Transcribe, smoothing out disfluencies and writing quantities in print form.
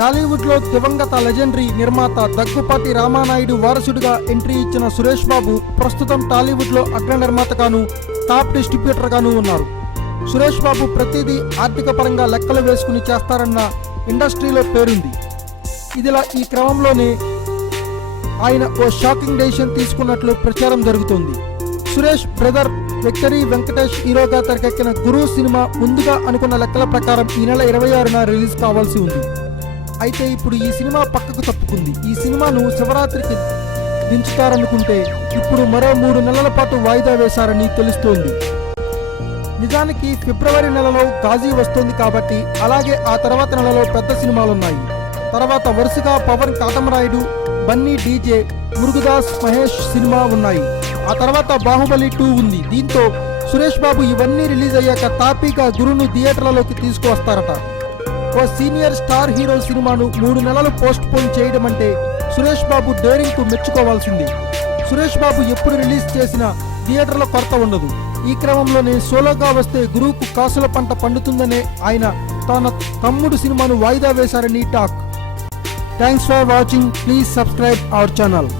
టాలీవుడ్లో దివంగత లెజెండరీ నిర్మాత దగ్గుపాటి రామానాయుడు వారసుడిగా ఎంట్రీ ఇచ్చిన సురేష్ బాబు ప్రస్తుతం టాలీవుడ్లో అగ్ర నిర్మాతగాను టాప్ డిస్ట్రిబ్యూటర్గాను ఉన్నారు. సురేష్ బాబు ప్రతిదీ ఆర్థిక పరంగా లెక్కలు వేసుకుని చేస్తారన్న ఇండస్ట్రీలో పేరుంది. ఇదిలా ఈ క్రమంలోనే ఆయన ఓ షాకింగ్ డెసిషన్ తీసుకున్నట్లు ప్రచారం జరుగుతోంది. సురేష్ బ్రదర్ విక్టరీ వెంకటేష్ హీరోగా తెరకెక్కిన గురు సినిమా ముందుగా అనుకున్న లెక్కల ప్రకారం ఈ నెల 26న రిలీజ్ కావాల్సి ఉంది. అయితే ఇప్పుడు ఈ సినిమా పక్కకు తప్పుకుంది. ఈ సినిమాను శివరాత్రికి దించుతారనుకుంటే ఇప్పుడు మరో 3 నెలల పాటు వాయిదా వేశారని తెలుస్తోంది. నిజానికి ఫిబ్రవరి నెలలో గాజీ వస్తుంది కాబట్టి, అలాగే ఆ తర్వాత నెలలో పెద్ద సినిమాలున్నాయి. తర్వాత వరుసగా పవన్ కాటమరాయుడు, బన్నీ డీజే, మురుగదాస్ మహేష్ సినిమా ఉన్నాయి. ఆ తర్వాత బాహుబలి 2 ఉంది. దీంతో సురేష్ బాబు ఇవన్నీ రిలీజ్ అయ్యాక తాపీగా గురును థియేటర్లలోకి తీసుకువస్తారట. ఓ సీనియర్ స్టార్ హీరో సినిమాను 3 నెలలు పోస్ట్ పోన్ చేయడం అంటే సురేష్ బాబు డేరింగ్ కు మెచ్చుకోవాల్సింది. సురేష్ బాబు ఎప్పుడు రిలీజ్ చేసినా థియేటర్ల కొరత ఉండదు. ఈ క్రమంలోనే సోలోగా వస్తే గురువుకు కాసుల పంట పండుతుందనే ఆయన తన తమ్ముడు సినిమాను వాయిదా వేశారని talk. Thanks for watching. Please subscribe our channel.